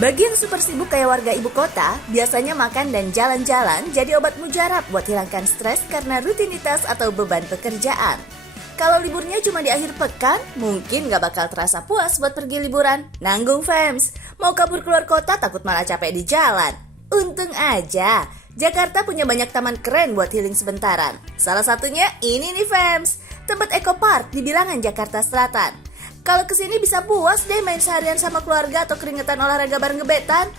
Bagi yang super sibuk kayak warga ibu kota, biasanya makan dan jalan-jalan jadi obat mujarab buat hilangkan stres karena rutinitas atau beban pekerjaan. Kalau liburnya cuma di akhir pekan, mungkin gak bakal terasa puas buat pergi liburan. Nanggung fams, mau kabur keluar kota takut malah capek di jalan. Untung aja, Jakarta punya banyak taman keren buat healing sebentaran. Salah satunya ini nih fams, tempat Eco Park di Bilangan, Jakarta Selatan. Kalau kesini bisa puas deh main seharian sama keluarga atau keringetan olahraga bareng gebetan.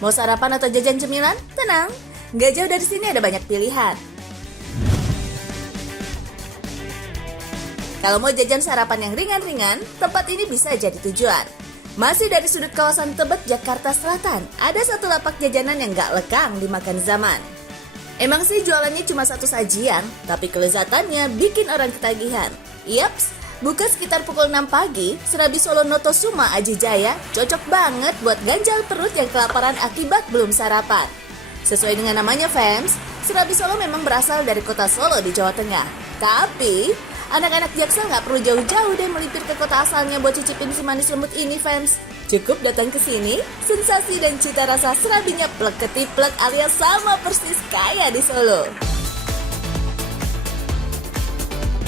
Mau sarapan atau jajan cemilan? Tenang, gak jauh dari sini ada banyak pilihan. Kalau mau jajan sarapan yang ringan-ringan, tempat ini bisa jadi tujuan. Masih dari sudut kawasan Tebet, Jakarta Selatan, ada satu lapak jajanan yang gak lekang dimakan zaman. Emang sih jualannya cuma satu sajian, tapi kelezatannya bikin orang ketagihan. Yaps, buka sekitar pukul 6 pagi, Serabi Solo Notosuma Aji Jaya cocok banget buat ganjal perut yang kelaparan akibat belum sarapan. Sesuai dengan namanya fams, Serabi Solo memang berasal dari kota Solo di Jawa Tengah. Tapi, anak-anak Jaksel nggak perlu jauh-jauh deh melipir ke kota asalnya buat cicipin si manis lembut ini fams. Cukup datang ke sini, sensasi dan cita rasa serabinya plek ketiplek alias sama persis kayak di Solo.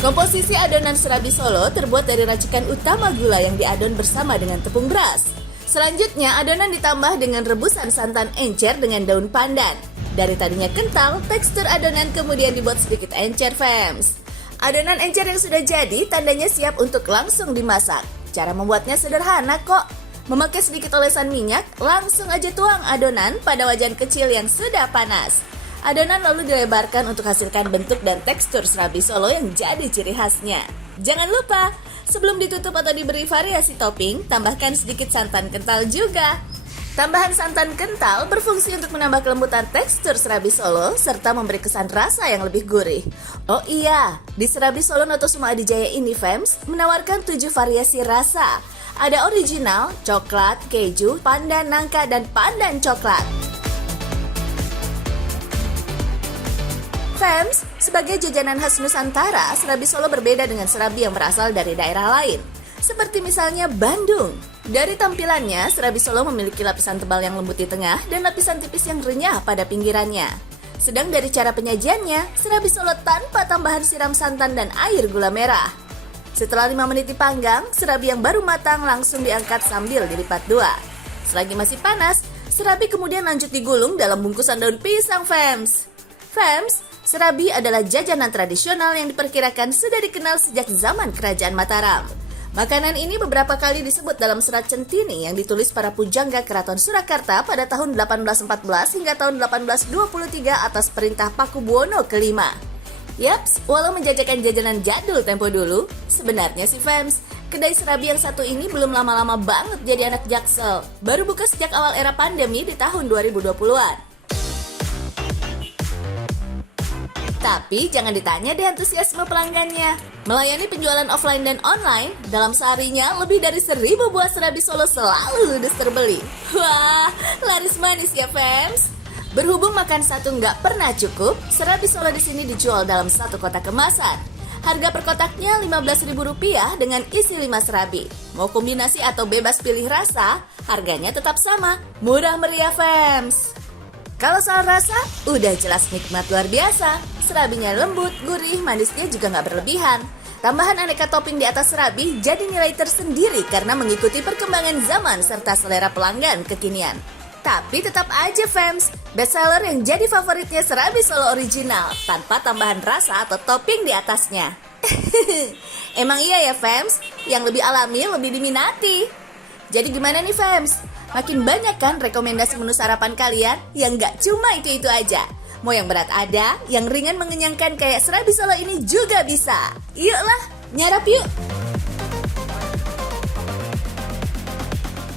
Komposisi adonan serabi Solo terbuat dari racikan utama gula yang diadon bersama dengan tepung beras. Selanjutnya, adonan ditambah dengan rebusan santan encer dengan daun pandan. Dari tadinya kental, tekstur adonan kemudian dibuat sedikit encer fams. Adonan encer yang sudah jadi, tandanya siap untuk langsung dimasak. Cara membuatnya sederhana kok. Memakai sedikit olesan minyak, langsung aja tuang adonan pada wajan kecil yang sudah panas. Adonan lalu dilebarkan untuk hasilkan bentuk dan tekstur serabi Solo yang jadi ciri khasnya. Jangan lupa, sebelum ditutup atau diberi variasi topping, tambahkan sedikit santan kental juga. Tambahan santan kental berfungsi untuk menambah kelembutan tekstur serabi Solo serta memberi kesan rasa yang lebih gurih. Oh iya, di Serabi Solo Notosuma Aji Jaya ini fams menawarkan 7 variasi rasa. Ada original, coklat, keju, pandan nangka, dan pandan coklat. Fams, sebagai jajanan khas Nusantara, serabi Solo berbeda dengan serabi yang berasal dari daerah lain. Seperti misalnya Bandung. Dari tampilannya, serabi Solo memiliki lapisan tebal yang lembut di tengah dan lapisan tipis yang renyah pada pinggirannya. Sedang dari cara penyajiannya, serabi Solo tanpa tambahan siram santan dan air gula merah. Setelah 5 menit dipanggang, serabi yang baru matang langsung diangkat sambil dilipat 2. Selagi masih panas, serabi kemudian lanjut digulung dalam bungkusan daun pisang fams. Fams, serabi adalah jajanan tradisional yang diperkirakan sudah dikenal sejak zaman Kerajaan Mataram. Makanan ini beberapa kali disebut dalam serat centini yang ditulis para pujangga Keraton Surakarta pada tahun 1814 hingga tahun 1823 atas perintah Pakubuwono ke-5. Yaps, walau menjajakan jajanan jadul tempo dulu, sebenarnya sih fams, kedai serabi yang satu ini belum lama-lama banget jadi anak Jaksel. Baru buka sejak awal era pandemi di tahun 2020-an. Tapi jangan ditanya deh antusiasme pelanggannya. Melayani penjualan offline dan online, dalam seharinya lebih dari 1000 buah serabi Solo selalu ludes terbeli. Wah, laris manis ya fams. Berhubung makan satu nggak pernah cukup, serabi Solo di sini dijual dalam satu kotak kemasan. Harga per kotaknya Rp15.000 dengan isi 5 serabi. Mau kombinasi atau bebas pilih rasa, harganya tetap sama. Murah meriah fams. Kalau soal rasa, udah jelas nikmat luar biasa. Serabinya lembut, gurih, manisnya juga nggak berlebihan. Tambahan aneka topping di atas serabi jadi nilai tersendiri karena mengikuti perkembangan zaman serta selera pelanggan kekinian. Tapi tetap aja fams, bestseller yang jadi favoritnya serabi Solo original tanpa tambahan rasa atau topping di atasnya. Emang iya ya fams, yang lebih alami lebih diminati. Jadi gimana nih fams? Makin banyak kan rekomendasi menu sarapan kalian yang nggak cuma itu-itu aja. Mau yang berat ada, yang ringan mengenyangkan kayak serabi Solo ini juga bisa. Yuklah, nyarap yuk!